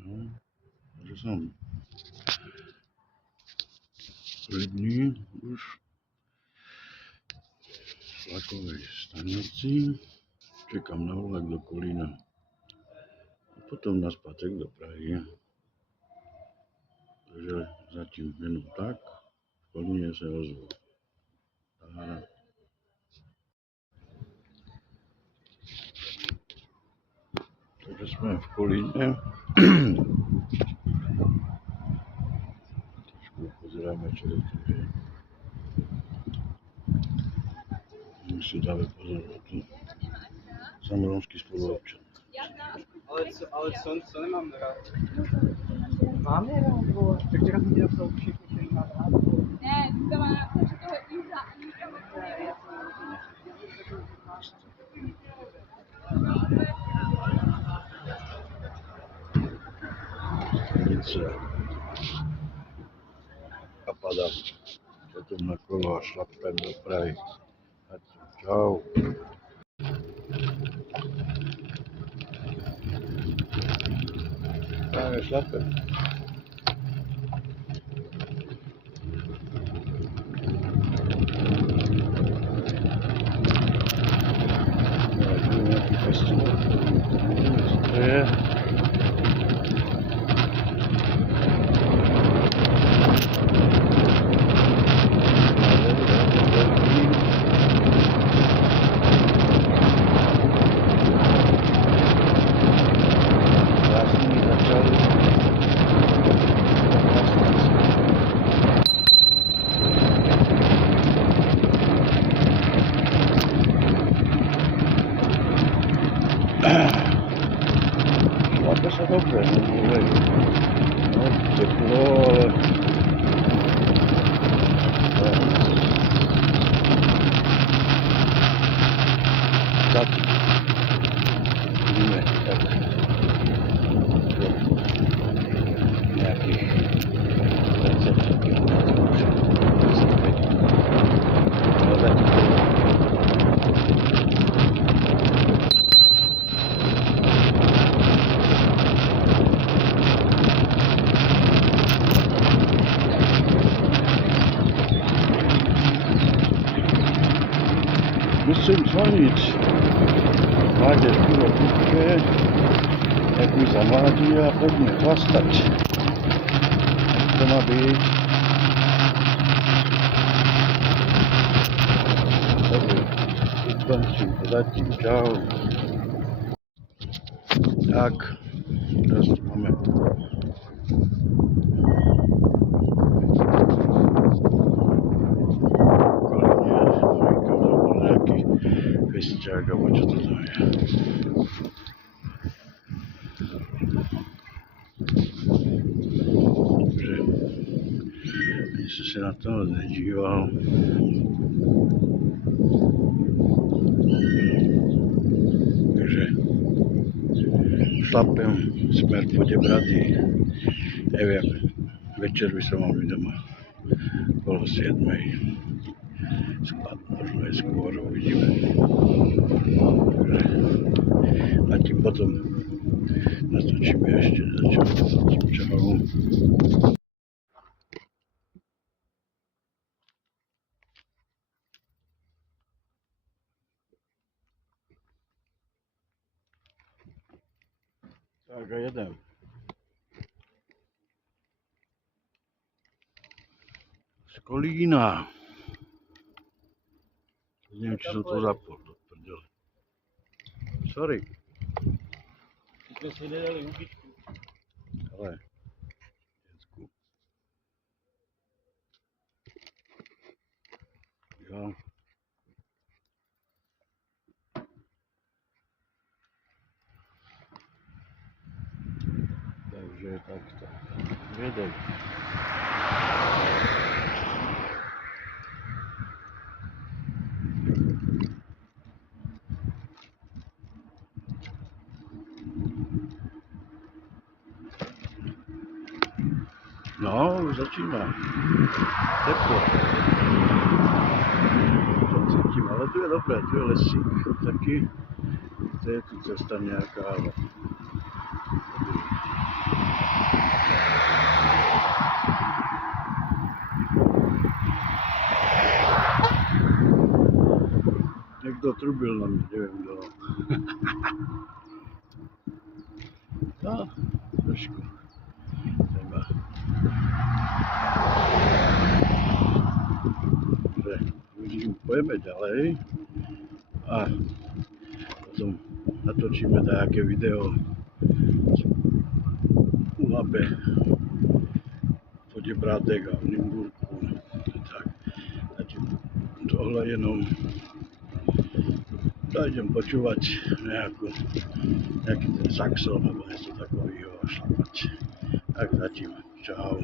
No, že som klidný už v vlakovej stanici. Čekám na vlak do Kolína. A potom naspäť do Prahy. Takže zatím jenom tak. V Kolíne sa ozvu. Takže sme v Kolíne. Trošku pozeráme, čo je tu. My si dáme pozor na tu. Jsem romský spoluobčan. Ale co nemám rád? Mám je rád, vole. Tak teraz mi jsou všichni, který mám rád. Ne, to má na to, že toho Iza a nikam Stanice. A padám potom na kolo a šlapem do Prahy. Čau. Právě šlapem. Nějaký festival. To je. Šlape se dobře, no teplo, ale tak vidíme, tak nějakých 30 kilometrů už ale zatím musím zvonit mládežku do kůžky, jak mi zamládí a pojďme chlastat. Jak to má být? Takže ukončím to zatím, čau. Tak, dost máme. Festiák, alebo čo to je. Takže, jestli se na to nedíval, takže šlapem smer po Děbrady, neviem, večer by som mal byť doma okolo 7. Spad možno aj skôr, uvidíme. A tím potom natočíme ešte čau. Tak a jedem. Z Kolína. Neviem, či som to zapol do prdele. Sorry. My jsme si nedali ubičku. Ale, děcku. Jo. Takže takto. Jedem. No, už začíná. Teplo. To cítím, ale tu je dobré, tu je lesík taky. To je tu cesta nejaká, ale... Niekto trubil na mňa, neviem kto. No, trošku. Treba. Dobre, pojeme ďalej a potom natočíme nejaké video u Labe, Poděbrádek a v Nymburku. Tak, tohle jenom idem počúvať nejaký ten saxon alebo niečo takového a šlapať. Tak zatím, čau.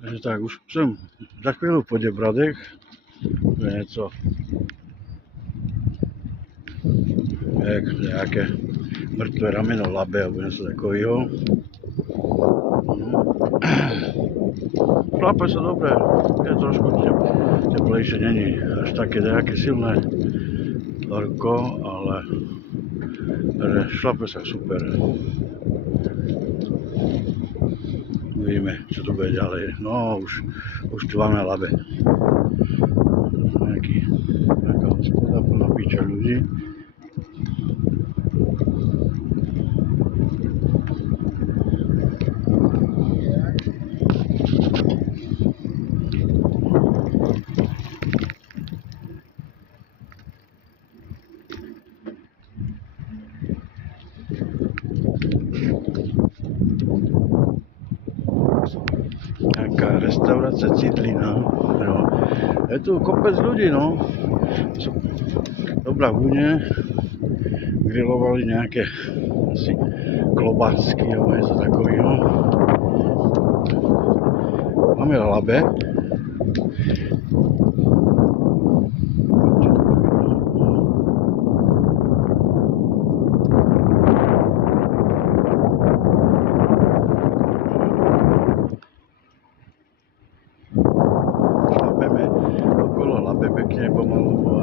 Takže tak, už som za chvíľu Poděbrádek, to je něco nejaké mŕtve rameno Labe alebo niečo takového. Šlape sa dobre, je trošku teplejšie, není až také nejaké silné horko, ale šlape sa super. Uvidíme, čo to bude ďalej. No, už tu máme Labe. Nejaká hospoda plná píča ľudí. Nejaká restaurácia Cidlina. No. Je tu kopec ľudí, no. Dobrá vúne. Grilovali nejaké asi klobásky alebo niečo takového. Máme Labe. Pekne pomalu a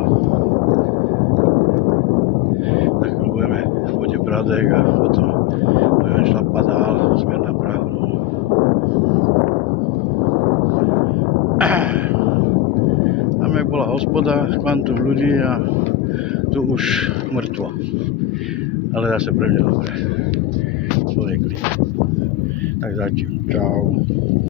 tak budeme v Poděbrádek a potom budeme šlapat dál směr na Prahu. Tam jak bola hospoda, kvantum ľudí a tu už mŕtvo. Ale zase pre mňa dobre. Človek. Tak zatím. Čau.